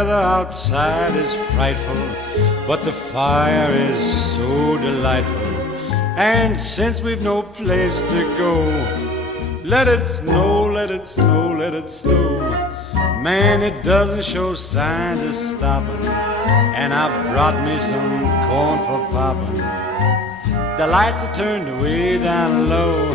weather outside is frightful, but the fire is so delightful. And since we've no place to go, let it snow, let it snow, let it snow. Man, it doesn't show signs of stopping, and I brought me some corn for popping. The lights are turned way down low.